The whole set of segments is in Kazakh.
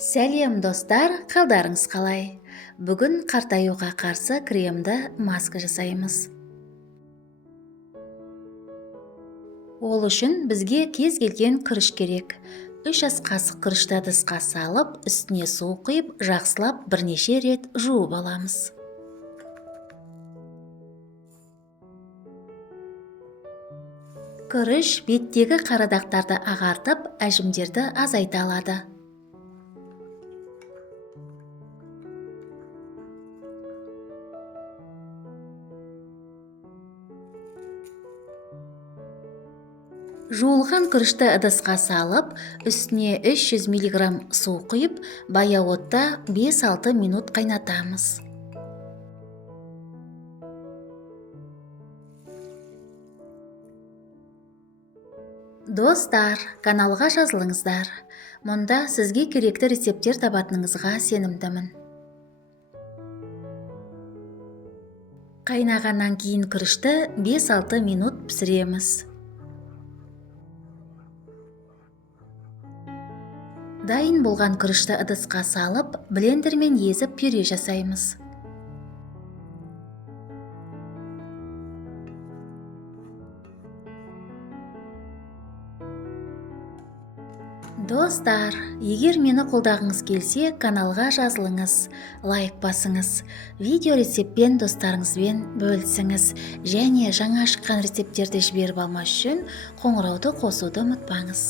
Сәлем достар, қалдарыңыз қалай? Бүгін қартаюға қарсы кремді маска жасаймыз. Ол үшін бізге кез келген күріш керек. 3 ас қасық күрішті ыдысқа салып, үстіне су құйып, жақсылап бірнеше рет жуып аламыз. Күріш беттегі қара дақтарды ағартып, әжімдерді азайта алады. Жуылған күрішті ыдысқа салып, үстіне 300 мг су құйып, баяу отта 5-6 минут қайнатамыз. Достар, каналға жазылыңыздар. Мұнда сізге керекті рецепттер табатыныңызға сенімдімін. Қайнағаннан кейін күрішті 5-6 минут пісіреміз. Дайын болған күрішті ыдысқа салып, блендермен езіп пюре жасаймыз. Достар, егер мені қолдағыңыз келсе, каналға жазылыңыз, лайк басыңыз, видео рецептпен достарыңызбен бөлісіңіз, және жаңа шыққан рецепттерді жіберіп алмас үшін қоңырауды қосуды ұмытпаңыз.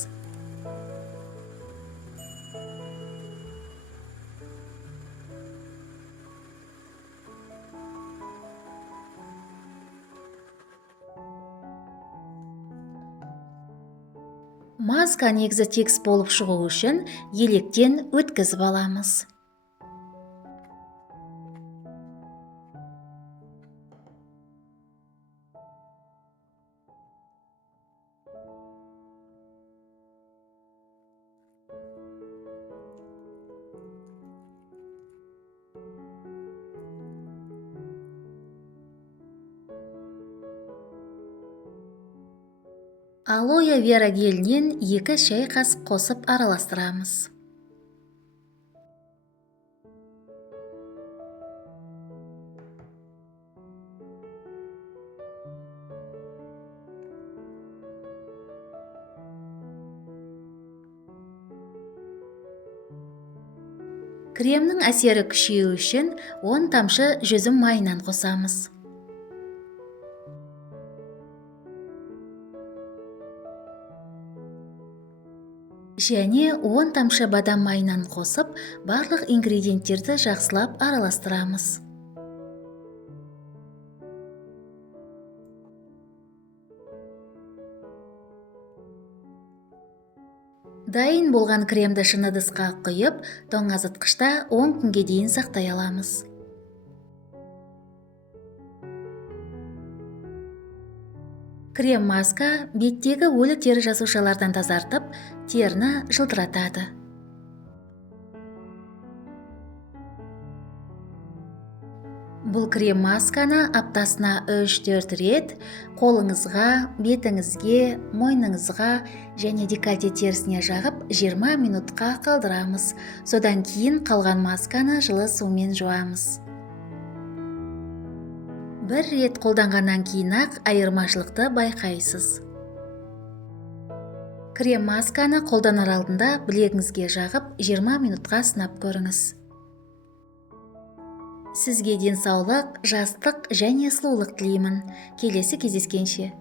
Маска негізі тегіс болып шығу үшін електен өткізіп аламыз. Алоэ вера гелінен 2 шай қасық қосып араластырамыз. Кремнің әсері күшею үшін 10 тамшы жүзім майынан қосамыз. Және 10 тамшы бадам майынан қосып, барлық ингредиенттерді жақсылап араластырамыз. Дайын болған кремді шыны ыдысқа құйып, тоңазытқышта 10 күнге дейін сақтай аламыз. Крем маска беттегі өлі тері жасушалардан тазартып, теріні жылтыратады. Бұл крем масканы аптасына 3-4 рет қолыңызға, бетіңізге, мойныңызға және декольте терісіне жағып 20 минутқа қалдырамыз. Содан кейін қалған масканы жылы сумен жуамыз. Бір рет қолданғаннан кейін-ақ айырмашылықты байқайсыз. Крем масканы қолданар алдында білегіңізге жағып 20 минутқа сынап көріңіз. Сізге денсаулық, жастық және сұлулық тілеймін. Келесі кездескенше.